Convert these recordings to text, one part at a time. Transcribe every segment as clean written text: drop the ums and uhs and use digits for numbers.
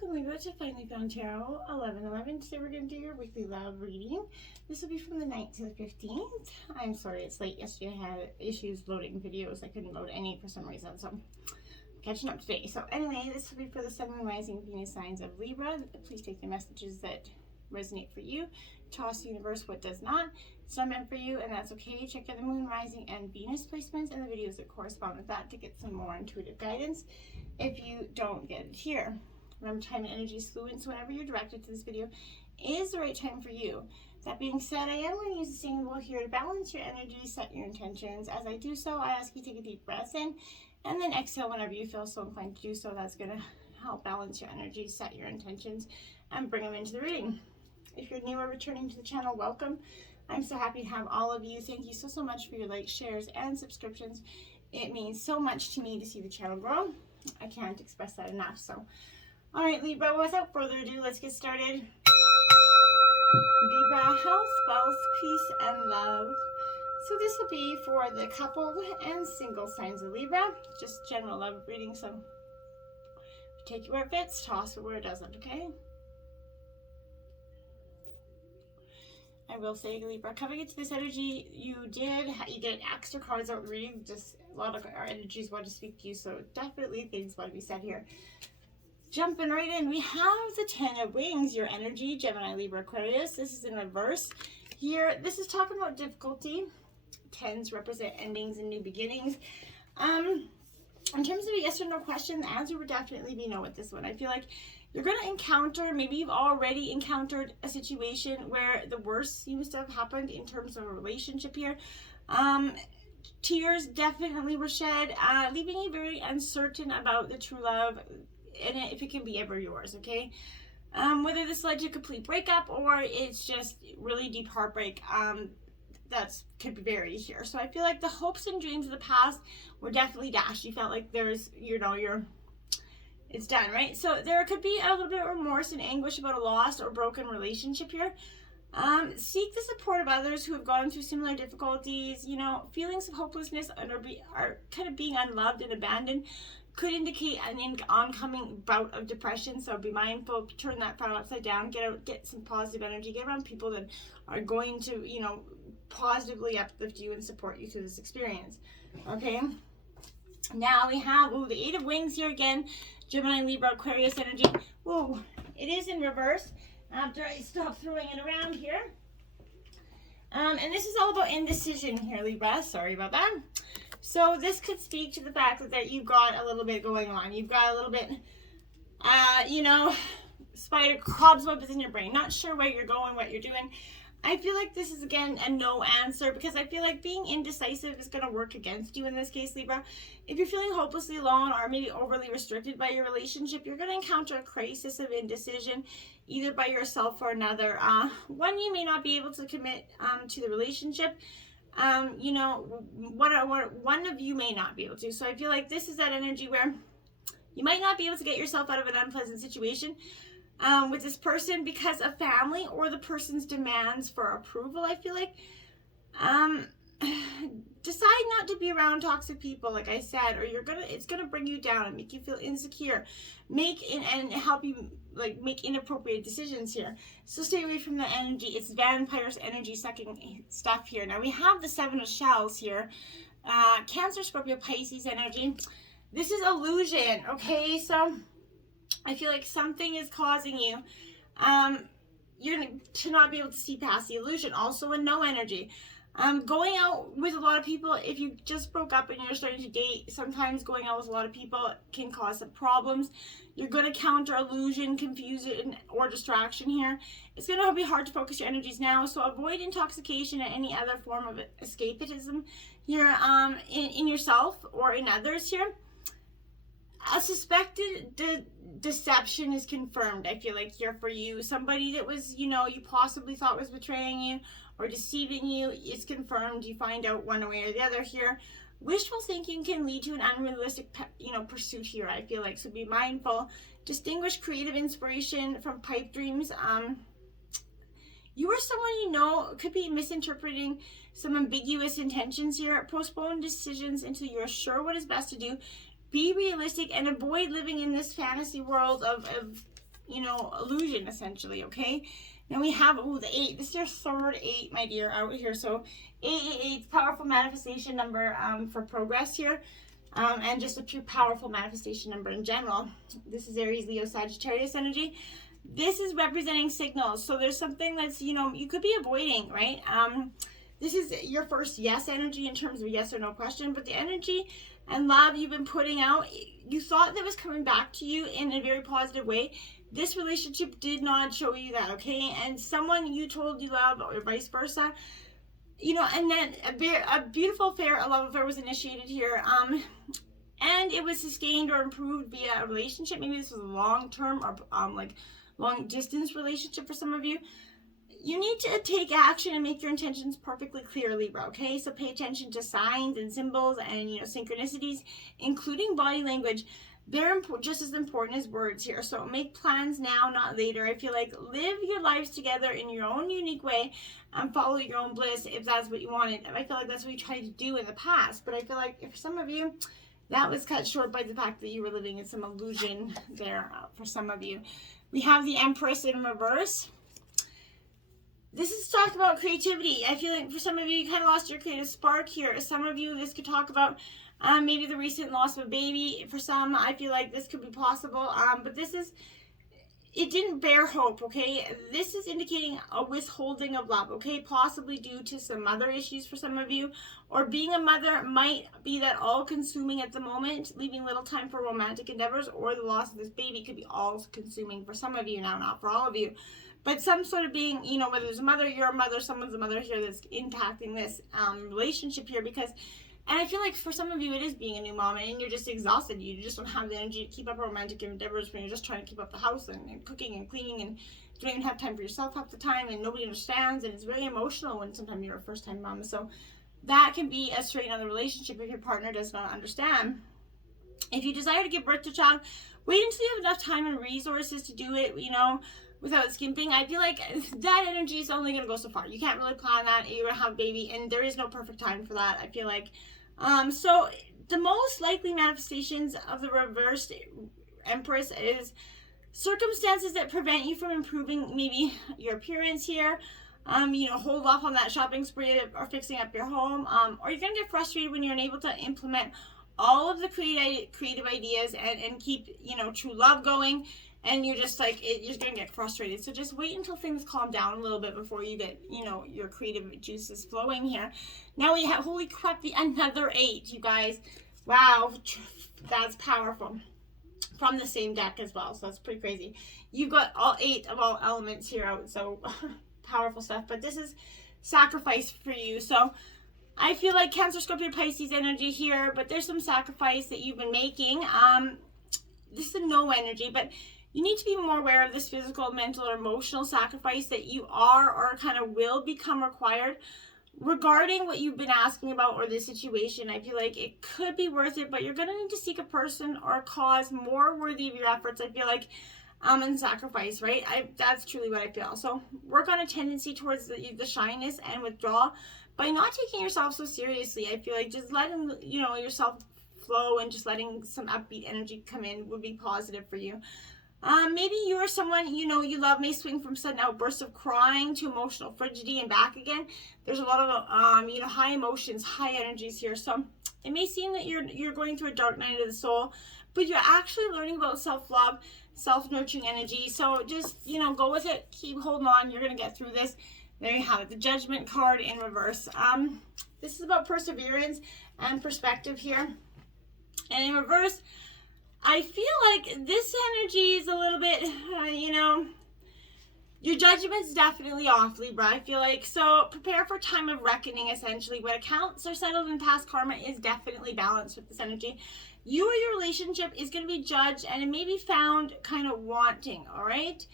Welcome, Libra, to Finally Found Tarot 11/11. Today we're going to do your weekly love reading. This will be from the 9th to the 15th. I'm sorry it's late. Yesterday I had issues loading videos. I couldn't load any for some reason, so I'm catching up today. So anyway, this will be for the Sun, Moon, Rising, Venus signs of Libra. Please take the messages that resonate for you. Toss the universe what does not. It's not meant for you, and that's okay. Check out the Moon, Rising, and Venus placements and the videos that correspond with that to get some more intuitive guidance if you don't get it here. Remember, time and energy is fluid, so whenever you're directed to this video is the right time for you. That being said, I am going to use the singing bowl here to balance your energy, set your intentions. As I do so, I ask you to take a deep breath in and then exhale whenever you feel so inclined to do so. That's going to help balance your energy, set your intentions, and bring them into the reading. If you're new or returning to the channel, welcome. I'm so happy to have all of you. Thank you so much for your likes, shares, and subscriptions. It means so much to me to see the channel grow. I can't express that enough. So, all right, Libra, without further ado, let's get started. Libra, health, wealth, peace, and love. So this will be for the coupled and single signs of Libra. Just general love reading, so take it where it fits, toss it where it doesn't, okay? I will say, Libra, coming into this energy, you get extra cards out reading. Just a lot of our energies want to speak to you, so definitely things want to be said here. Jumping right in, we have the 10 of Wings, your energy, Gemini, Libra, Aquarius. This is in reverse here. This is talking about difficulty. 10s represent endings and new beginnings. In terms of a yes or no question, the answer would definitely be no with this one. I feel like you're going to encounter, maybe you've already encountered a situation where the worst seems to have happened in terms of a relationship here. Tears definitely were shed, leaving you very uncertain about the true love and if it can be ever yours, okay? Whether this led to a complete breakup or it's just really deep heartbreak, that's could vary here. So I feel like the hopes and dreams of the past were definitely dashed. You felt like there's, it's done, right? So there could be a little bit of remorse and anguish about a lost or broken relationship here. Seek the support of others who have gone through similar difficulties. Feelings of hopelessness are kind of being unloved and abandoned could indicate an oncoming bout of depression. So be mindful, turn that frown upside down, get some positive energy, get around people that are going to, positively uplift you and support you through this experience. Okay. Now we have, the 8 of Wings here again, Gemini, Libra, Aquarius energy. Whoa, it is in reverse after I stop throwing it around here. And this is all about indecision here, Libra. Sorry about that. So this could speak to the fact that you've got a little bit going on. You've got a little bit, spider cobwebs in your brain. Not sure where you're going, what you're doing. I feel like this is, again, a no answer because I feel like being indecisive is going to work against you in this case, Libra. If you're feeling hopelessly alone or maybe overly restricted by your relationship, you're going to encounter a crisis of indecision, either by yourself or another. One, you may not be able to commit to the relationship. One of you may not be able to. So I feel like this is that energy where you might not be able to get yourself out of an unpleasant situation with this person because of family or the person's demands for approval. I feel like decide not to be around toxic people, like I said, or it's gonna bring you down and make you feel insecure, and help you make inappropriate decisions here. So stay away from the energy. It's vampires energy sucking stuff here. Now we have the 7 of Shells here, Cancer, Scorpio, Pisces energy. This is illusion, okay? So I feel like something is causing you to not be able to see past the illusion. Also a no energy. Going out with a lot of people, if you just broke up and you're starting to date, sometimes going out with a lot of people can cause some problems. You're going to counter illusion, confusion, or distraction here. It's going to be hard to focus your energies now, so avoid intoxication and any other form of escapism here in yourself or in others here. A suspected deception is confirmed, I feel like, here for you. Somebody that was, you possibly thought was betraying you or deceiving you is confirmed. You find out one way or the other here. Wishful thinking can lead to an unrealistic, pursuit here, I feel like. So be mindful. Distinguish creative inspiration from pipe dreams. You or someone could be misinterpreting some ambiguous intentions here. Postpone decisions until you're sure what is best to do. Be realistic and avoid living in this fantasy world of you know, illusion essentially, okay? Now we have, oh, the 8. This is your third 8, my dear, out here. So 888, powerful manifestation number for progress here. And just a pure powerful manifestation number in general. This is Aries, Leo, Sagittarius energy. This is representing signals. So there's something that's, you know, you could be avoiding, right? This is your first yes energy in terms of yes or no question, but the energy and love you've been putting out, you thought that was coming back to you in a very positive way. This relationship did not show you that, okay? And someone you told you love, or vice versa, you know, and then a beautiful affair, a love affair was initiated here, and it was sustained or improved via a relationship. Maybe this was a long-term or like long-distance relationship for some of you. You need to take action and make your intentions perfectly clear, Libra, okay? So pay attention to signs and symbols and, you know, synchronicities, including body language. They're just as important as words here. So make plans now, not later. I feel like live your lives together in your own unique way and follow your own bliss if that's what you wanted. I feel like that's what you tried to do in the past. But I feel like for some of you, that was cut short by the fact that you were living in some illusion there for some of you. We have the Empress in reverse. This is talked about creativity. I feel like for some of you, you kind of lost your creative spark here. Some of you, this could talk about maybe the recent loss of a baby. For some, I feel like this could be possible. But this is, it didn't bear hope, okay? This is indicating a withholding of love, okay? Possibly due to some mother issues for some of you. Or being a mother might be that all-consuming at the moment, leaving little time for romantic endeavors. Or the loss of this baby could be all-consuming for some of you now, not for all of you. But some sort of being, you know, whether there's a mother, you're a mother, someone's a mother here that's impacting this relationship here. Because, and I feel like for some of you, it is being a new mom and you're just exhausted. You just don't have the energy to keep up romantic endeavors when you're just trying to keep up the house and cooking and cleaning, and you don't even have time for yourself half the time, and nobody understands, and it's very emotional when sometimes you're a first-time mom. So that can be a strain on the relationship if your partner does not understand. If you desire to give birth to a child, wait until you have enough time and resources to do it, you know, without skimping. I feel like that energy is only going to go so far. You can't really plan that. You're going to have a baby, and there is no perfect time for that, I feel like. So the most likely manifestations of the reversed Empress is circumstances that prevent you from improving maybe your appearance here. You know, hold off on that shopping spree or fixing up your home. Or you're going to get frustrated when you're unable to implement all of the creative ideas and keep, you know, true love going. And you're just like, you're going to get frustrated. So just wait until things calm down a little bit before you get, you know, your creative juices flowing here. Now we have, holy crap, another 8, you guys. Wow, that's powerful. From the same deck as well, so that's pretty crazy. You've got all 8 of all elements here out, so powerful stuff. But this is sacrifice for you. So I feel like Cancer, Scorpio, Pisces energy here, but there's some sacrifice that you've been making. This is a no energy, but you need to be more aware of this physical, mental, or emotional sacrifice that you are or kind of will become required regarding what you've been asking about or this situation. I feel like it could be worth it, but you're going to need to seek a person or a cause more worthy of your efforts, I feel like, and sacrifice, right? That's truly what I feel. So work on a tendency towards the shyness and withdrawal by not taking yourself so seriously. I feel like just letting, you know, yourself flow and just letting some upbeat energy come in would be positive for you. Maybe you or someone you know you love may swing from sudden outbursts of crying to emotional frigidity and back again. There's a lot of you know, high emotions, high energies here. So it may seem that you're going through a dark night of the soul, but you're actually learning about self-love, self-nurturing energy. So just, you know, go with it. Keep holding on. You're going to get through this. There you have it, the Judgment card in reverse. This is about perseverance and perspective here. And in reverse, I feel like this energy is a little bit, you know, your judgment's definitely off, Libra, I feel like. So prepare for time of reckoning, essentially. What accounts are settled in past karma is definitely balanced with this energy. You or your relationship is going to be judged, and it may be found kind of wanting, all right?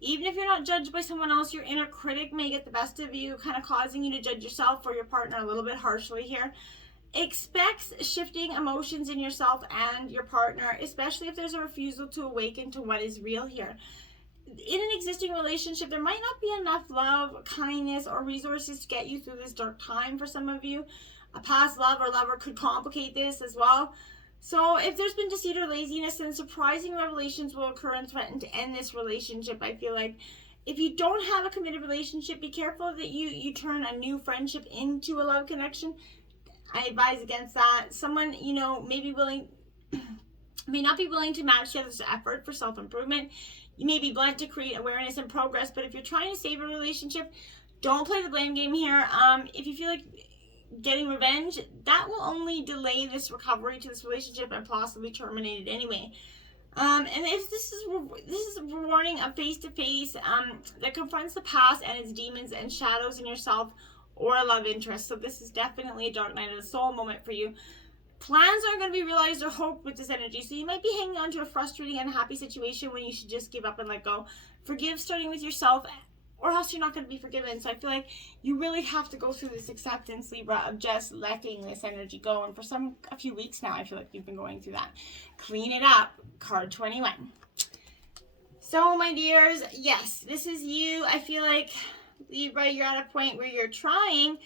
Even if you're not judged by someone else, your inner critic may get the best of you, kind of causing you to judge yourself or your partner a little bit harshly here. Expects shifting emotions in yourself and your partner, especially if there's a refusal to awaken to what is real here. In an existing relationship, there might not be enough love, kindness, or resources to get you through this dark time for some of you. A past love or lover could complicate this as well. So if there's been deceit or laziness, then surprising revelations will occur and threaten to end this relationship. I feel like if you don't have a committed relationship, be careful that you turn a new friendship into a love connection. I advise against that. Someone, may not be willing to match the other's effort for self-improvement. You may be blunt to create awareness and progress, but if you're trying to save a relationship, don't play the blame game here. If you feel like getting revenge, that will only delay this recovery to this relationship and possibly terminate it anyway. And if this is rewarding a face-to-face that confronts the past and its demons and shadows in yourself or a love interest. So this is definitely a dark night of the soul moment for you. Plans aren't going to be realized or hoped with this energy, so you might be hanging on to a frustrating and unhappy situation when you should just give up and let go. Forgive starting with yourself, or else you're not going to be forgiven. So I feel like you really have to go through this acceptance, Libra, of just letting this energy go. And for a few weeks now, I feel like you've been going through that. Clean it up. Card 21. So, my dears, yes, this is you. I feel like, Libra, you're at a point where you're trying,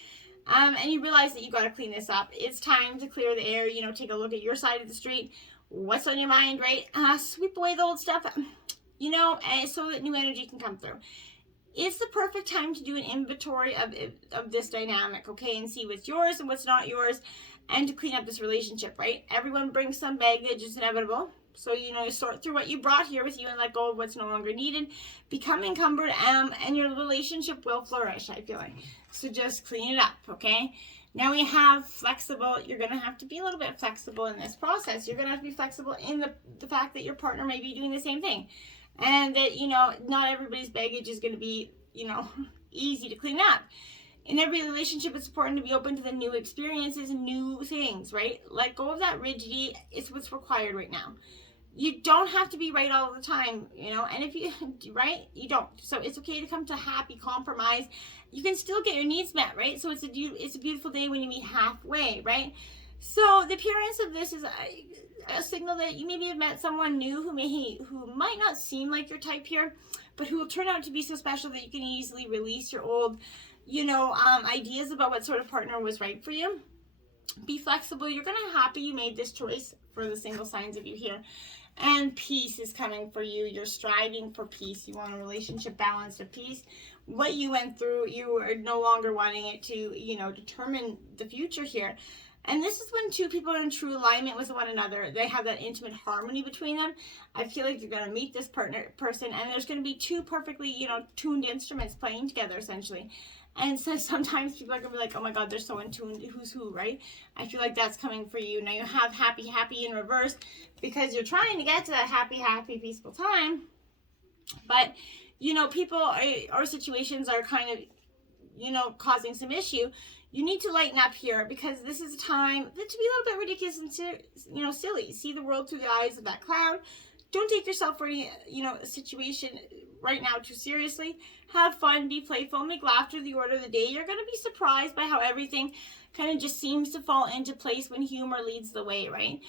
and you realize that you got to clean this up. It's time to clear the air. Take a look at your side of the street. What's on your mind, right? Sweep away the old stuff, and so that new energy can come through. It's the perfect time to do an inventory of this dynamic, okay, and see what's yours and what's not yours, and to clean up this relationship, right? Everyone brings some baggage, it's inevitable. So, you sort through what you brought here with you and let go of what's no longer needed. Become encumbered, and your relationship will flourish, I feel like. So just clean it up, okay? Now we have flexible. You're going to have to be a little bit flexible in this process. You're going to have to be flexible in the fact that your partner may be doing the same thing. And that, not everybody's baggage is going to be, easy to clean up. In every relationship, it's important to be open to the new experiences and new things, right? Let go of that rigidity. It's what's required right now. You don't have to be right all the time, and if you, right, you don't. So it's okay to come to happy compromise. You can still get your needs met, right? So it's a beautiful day when you meet halfway, right? So the appearance of this is a signal that you maybe have met someone new who might not seem like your type here, but who will turn out to be so special that you can easily release your old, ideas about what sort of partner was right for you. Be flexible. You're going to be happy you made this choice for the single signs of you here. And peace is coming for you. You're striving for peace. You want a relationship balance of peace. What you went through, you are no longer wanting it to, determine the future here. And this is when two people are in true alignment with one another. They have that intimate harmony between them. I feel like you're going to meet this person, and there's going to be two perfectly, tuned instruments playing together, essentially. And so sometimes people are going to be like, oh my God, they're so in tune, who's who, right? I feel like that's coming for you. Now you have happy, happy in reverse because you're trying to get to that happy, happy, peaceful time. But, people or situations are kind of, causing some issue. You need to lighten up here because this is a time to be a little bit ridiculous and, silly. See the world through the eyes of that cloud. Don't take yourself for any, situation right now too seriously. Have fun, be playful, make laughter the order of the day. You're going to be surprised by how everything kind of just seems to fall into place when humor leads the way, right?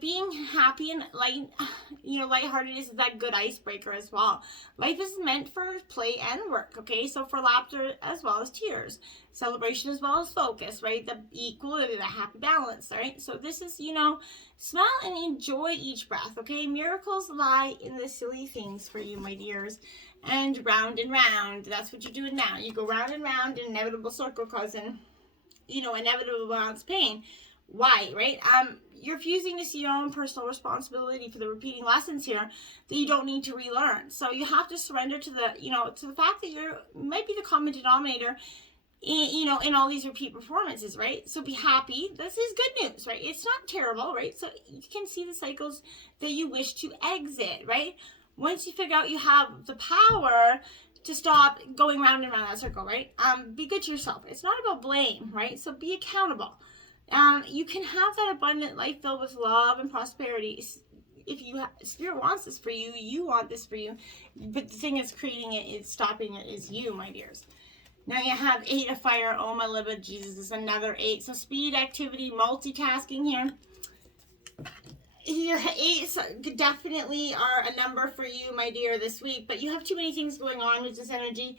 Being happy and lighthearted is that good icebreaker as well. Life is meant for play and work, okay? So for laughter as well as tears, celebration as well as focus, right? The equality, the happy balance, right? So this is, smile and enjoy each breath, okay? Miracles lie in the silly things for you, my dears. And round, that's what you're doing now. You go round and round in an inevitable circle causing, inevitable amounts of pain. Why, right? You're refusing to see your own personal responsibility for the repeating lessons here that you don't need to relearn. So you have to surrender to the fact that you might be the common denominator in all these repeat performances, right? So be happy. This is good news, right? It's not terrible, right? So you can see the cycles that you wish to exit, right? Once you figure out you have the power to stop going round and round that circle, right? Be good to yourself. It's not about blame, right? So be accountable. You can have that abundant life filled with love and prosperity. If Spirit wants this for you, you want this for you. But the thing is creating it, is stopping it, is you, my dears. Now you have 8 of fire. Oh my Libra, Jesus, is another 8. So speed, activity, multitasking here. Your 8s definitely are a number for you, my dear, this week. But you have too many things going on with this energy.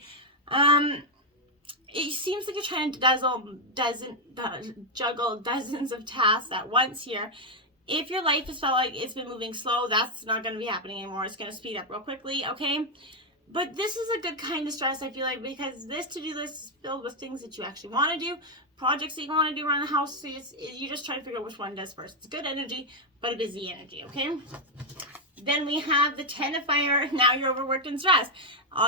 It seems like you're trying to juggle dozens of tasks at once here. If your life has felt like it's been moving slow, that's not going to be happening anymore. It's going to speed up real quickly, okay? But this is a good kind of stress, I feel like, because this to-do list is filled with things that you actually want to do, projects that you want to do around the house. So you just try to figure out which one does first. It's good energy, but a busy energy, okay? Then we have the 10 of fire. Now you're overworked and stressed.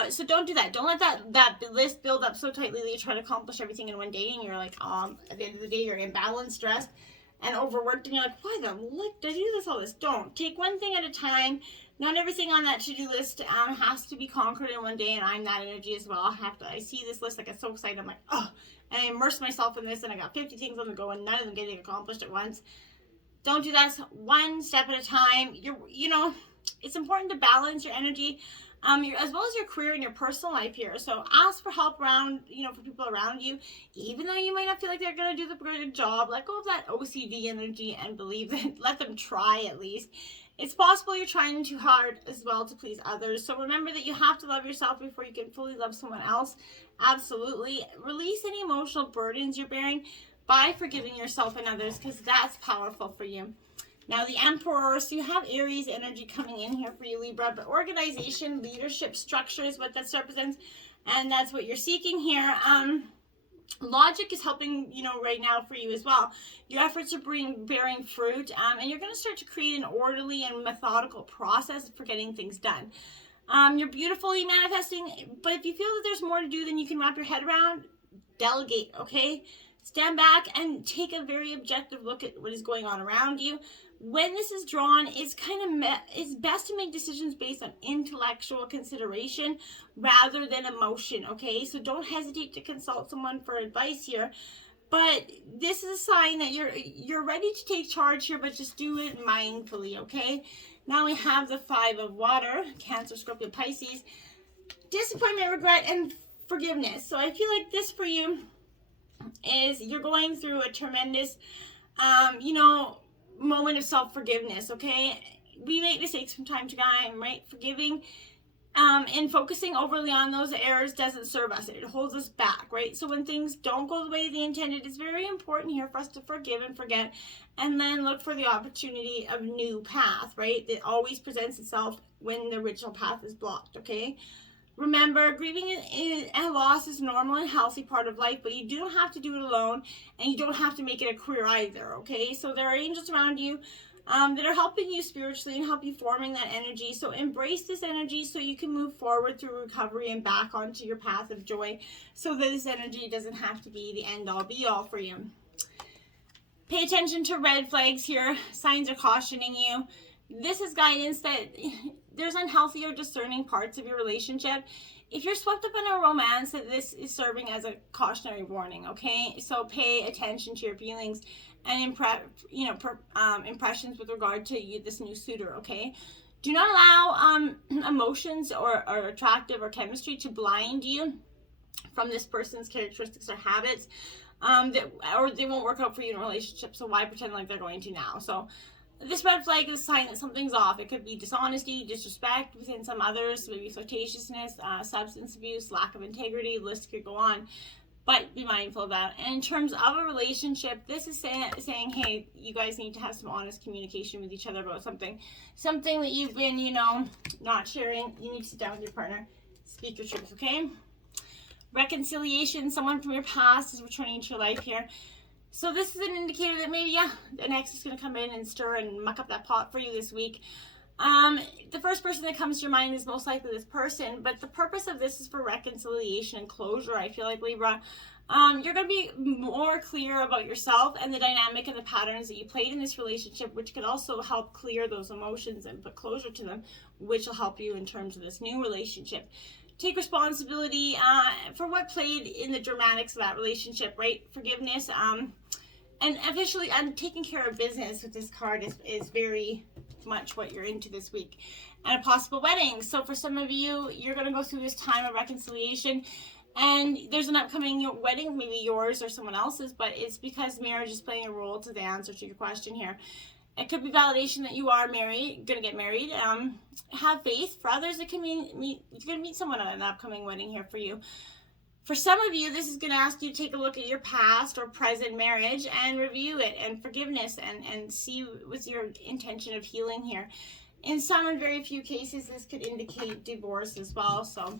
So don't do that. Don't let that list build up so tightly that you try to accomplish everything in one day and you're like, at the end of the day, you're imbalanced, stressed, and overworked, and you're like, why the heck did I do all this? Don't. Take one thing at a time. Not everything on that to-do list has to be conquered in one day, and I'm that energy as well. I see this list, I get so excited, I'm like, oh, and I immerse myself in this, and I got 50 things on the go, and none of them getting accomplished at once. Don't do that. One step at a time. It's important to balance your energy, as well as your career and your personal life here. So ask for help around, for people around you, even though you might not feel like they're going to do the good job. Let go of that OCD energy and believe that. Let them try at least. It's possible you're trying too hard as well to please others. So remember that you have to love yourself before you can fully love someone else. Absolutely. Release any emotional burdens you're bearing by forgiving yourself and others, because that's powerful for you. Now the Emperor, so you have Aries energy coming in here for you, Libra, but organization, leadership, structure is what that represents, and that's what you're seeking here. Logic is helping, right now for you as well. Your efforts are bearing fruit, and you're going to start to create an orderly and methodical process for getting things done. You're beautifully manifesting, but if you feel that there's more to do than you can wrap your head around, delegate, okay? Stand back and take a very objective look at what is going on around you. When this is drawn, it's best to make decisions based on intellectual consideration rather than emotion, okay? So don't hesitate to consult someone for advice here. But this is a sign that you're ready to take charge here, but just do it mindfully, okay? Now we have the 5 of water, Cancer, Scorpio, Pisces. Disappointment, regret, and forgiveness. So I feel like this for you is you're going through a tremendous, moment of self-forgiveness, okay? We make mistakes from time to time, right? Forgiving and focusing overly on those errors doesn't serve us. It holds us back, right? So when things don't go the way they intended, it's very important here for us to forgive and forget, and then look for the opportunity of new path, right? It always presents itself when the original path is blocked, okay? Remember, grieving and loss is a normal and healthy part of life, but you don't have to do it alone, and you don't have to make it a career either, okay? So there are angels around you that are helping you spiritually and help you forming that energy. So embrace this energy so you can move forward through recovery and back onto your path of joy, so that this energy doesn't have to be the end-all, be-all for you. Pay attention to red flags here. Signs are cautioning you. This is guidance that there's unhealthy or discerning parts of your relationship. If you're swept up in a romance, that this is serving as a cautionary warning, okay? So pay attention to your feelings and impressions with regard to this new suitor, okay? Do not allow emotions or attractive or chemistry to blind you from this person's characteristics or habits, or they won't work out for you in a relationship, so why pretend like they're going to now? So this red flag is a sign that something's off. It could be dishonesty, disrespect within some others, maybe flirtatiousness, substance abuse, lack of integrity. The list could go on, but be mindful of that. And in terms of a relationship, this is saying, hey, you guys need to have some honest communication with each other about something that you've been, not sharing. You need to sit down with your partner, speak your truth, okay? Reconciliation, someone from your past is returning to your life here. So this is an indicator that maybe, an ex is going to come in and stir and muck up that pot for you this week. The first person that comes to your mind is most likely this person, but the purpose of this is for reconciliation and closure, I feel like, Libra. You're going to be more clear about yourself and the dynamic and the patterns that you played in this relationship, which could also help clear those emotions and put closure to them, which will help you in terms of this new relationship. Take responsibility for what played in the dramatics of that relationship, right? Forgiveness, and officially taking care of business with this card is very much what you're into this week. And a possible wedding. So for some of you, you're going to go through this time of reconciliation, and there's an upcoming wedding, maybe yours or someone else's, but it's because marriage is playing a role to the answer to your question here. It could be validation that you are going to get married. Have faith. For others, it can mean you're going to meet someone at an upcoming wedding here for you. For some of you, this is going to ask you to take a look at your past or present marriage and review it, and forgiveness, and see what's your intention of healing here. In some and very few cases, this could indicate divorce as well. So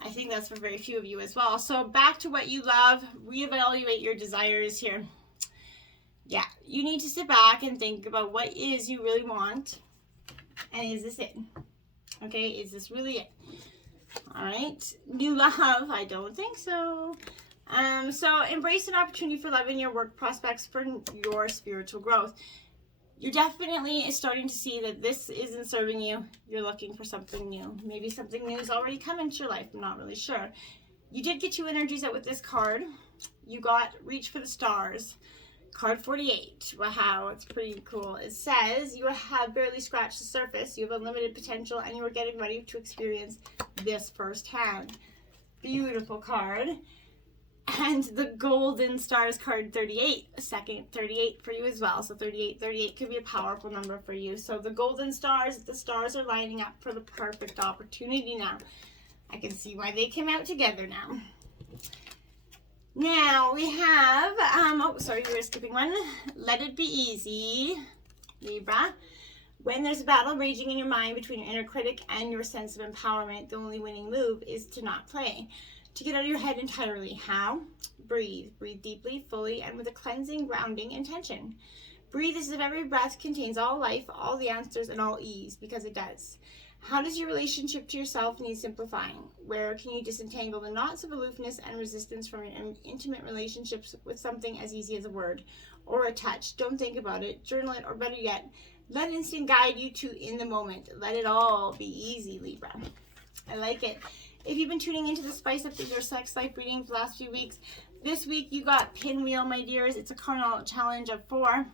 I think that's for very few of you as well. So back to what you love, reevaluate your desires here. Yeah, you need to sit back and think about what is you really want. And is this it? Okay, is this really it? All right, new love, I don't think so. So embrace an opportunity for love in your work prospects for your spiritual growth. You're definitely starting to see that this isn't serving you. You're looking for something new. Maybe something new has already come into your life. I'm not really sure. You did get 2 energies out with this card. You got Reach for the Stars. Card 48. Wow, it's pretty cool. It says you have barely scratched the surface. You have unlimited potential, and you are getting ready to experience this firsthand. Beautiful card. And the Golden Stars card 38, a second 38 for you as well. So 38 could be a powerful number for you. So the Golden Stars, the stars are lining up for the perfect opportunity now. I can see why they came out together now. Now we have, oh, sorry, we were skipping one. Let it be easy, Libra. When there's a battle raging in your mind between your inner critic and your sense of empowerment, the only winning move is to not play. To get out of your head entirely. How? Breathe. Breathe deeply, fully, and with a cleansing, grounding intention. Breathe as if every breath contains all life, all the answers, and all ease, because it does. How does your relationship to yourself need simplifying? Where can you disentangle the knots of aloofness and resistance from your intimate relationships with something as easy as a word or a touch? Don't think about it. Journal it, or better yet, let instinct guide you to in the moment. Let it all be easy, Libra. I like it. If you've been tuning into the Spice Up Your Sex Life reading for the last few weeks, this week you got Pinwheel, my dears. It's a carnal challenge of 4.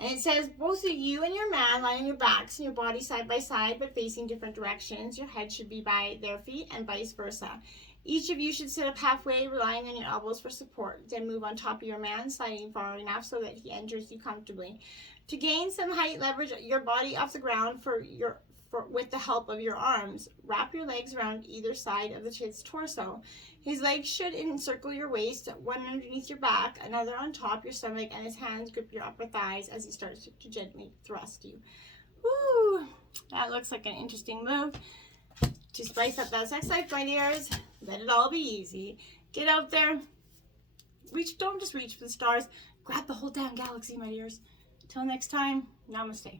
And it says, both of you and your man lie on your backs and your body side by side, but facing different directions. Your head should be by their feet and vice versa. Each of you should sit up halfway, relying on your elbows for support. Then move on top of your man, sliding far enough so that he enters you comfortably. To gain some height, leverage your body off the ground with the help of your arms. Wrap your legs around either side of his torso. His legs should encircle your waist, one underneath your back, another on top your stomach, and his hands grip your upper thighs as he starts to gently thrust you. Woo! That looks like an interesting move. To spice up that sex life, my dears, let it all be easy. Get out there. Don't just reach for the stars. Grab the whole damn galaxy, my dears. Till next time, namaste.